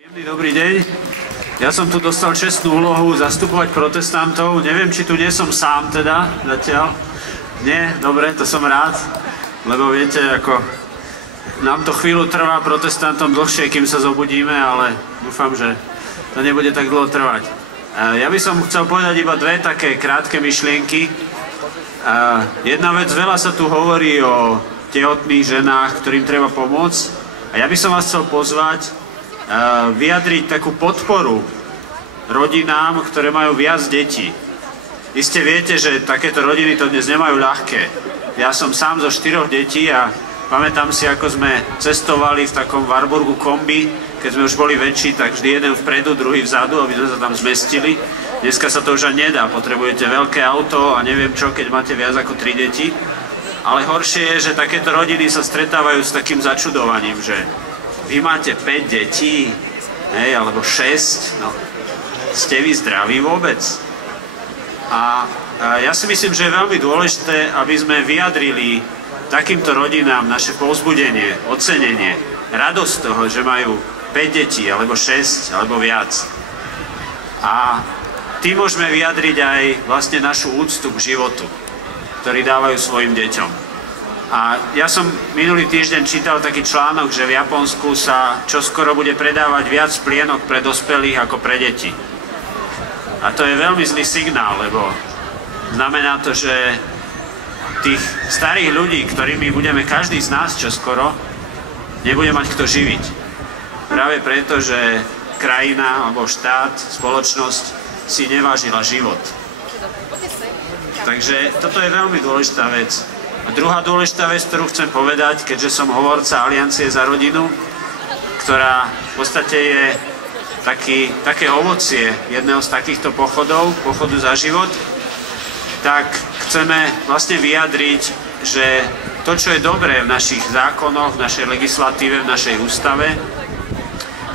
Príjemný dobrý deň. Ja som tu dostal čestnú úlohu zastupovať protestantov. Neviem, či tu nie som sám teda zatiaľ. Nie? Dobre, to som rád. Lebo viete, ako nám to chvíľu trvá protestantom dlhšie, kým sa zobudíme, ale dúfam, že to nebude tak dlho trvať. Ja by som chcel povedať iba dve také krátke myšlienky. Jedna vec, veľa sa tu hovorí o tehotných ženách, ktorým treba pomôcť. A ja by som vás chcel pozvať vyjadriť takú podporu rodinám, ktoré majú viac detí. Iste viete, že takéto rodiny to dnes nemajú ľahké. Ja som sám zo 4 detí a pamätám si, ako sme cestovali v takom Warburgu kombi. Keď sme už boli väčší, tak vždy jeden vpredu, druhý vzadu, aby sme sa tam zmestili. Dneska sa to už ani nedá, potrebujete veľké auto a neviem čo, keď máte viac ako 3 deti. Ale horšie je, že takéto rodiny sa stretávajú s takým začudovaním, že vy máte 5 detí, alebo 6, no ste vy zdraví vôbec? A ja si myslím, že je veľmi dôležité, aby sme vyjadrili takýmto rodinám naše povzbudenie, ocenenie, radosť toho, že majú 5 detí, alebo 6, alebo viac. A tým môžeme vyjadriť aj vlastne našu úctu k životu, ktorý dávajú svojim deťom. A ja som minulý týždeň čítal taký článok, že v Japonsku sa čoskoro bude predávať viac plienok pre dospelých ako pre deti. A to je veľmi zlý signál, lebo znamená to, že tých starých ľudí, ktorými budeme každý z nás čoskoro, nebude mať kto živiť. Práve preto, že krajina alebo štát, spoločnosť si nevážila život. Takže toto je veľmi dôležitá vec. A druhá dôležitá vec, ktorú chcem povedať, keďže som hovorca Aliancie za rodinu, ktorá v podstate je také ovocie jedného z takýchto pochodov, pochodu za život, tak chceme vlastne vyjadriť, že to, čo je dobré v našich zákonoch, v našej legislatíve, v našej ústave,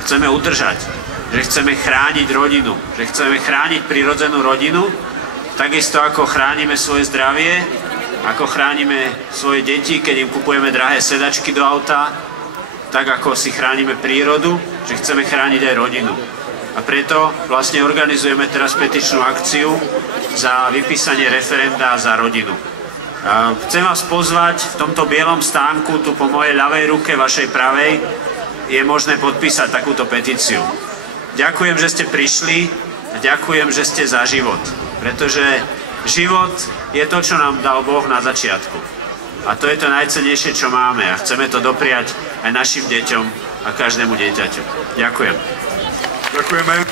chceme udržať. Že chceme chrániť rodinu, že chceme chrániť prirodzenú rodinu, takisto ako chránime svoje zdravie, ako chránime svoje deti, keď im kupujeme drahé sedačky do auta, tak ako si chránime prírodu, že chceme chrániť aj rodinu. A preto vlastne organizujeme teraz petičnú akciu za vypísanie referenda za rodinu. Chcem vás pozvať v tomto bielom stánku, tu po mojej ľavej ruke, vašej pravej, je možné podpísať takúto petíciu. Ďakujem, že ste prišli a ďakujem, že ste za život, pretože život je to, čo nám dal Boh na začiatku. A to je to najcennejšie, čo máme a chceme to dopriať aj našim deťom a každému dieťaťu. Ďakujem. Ďakujeme.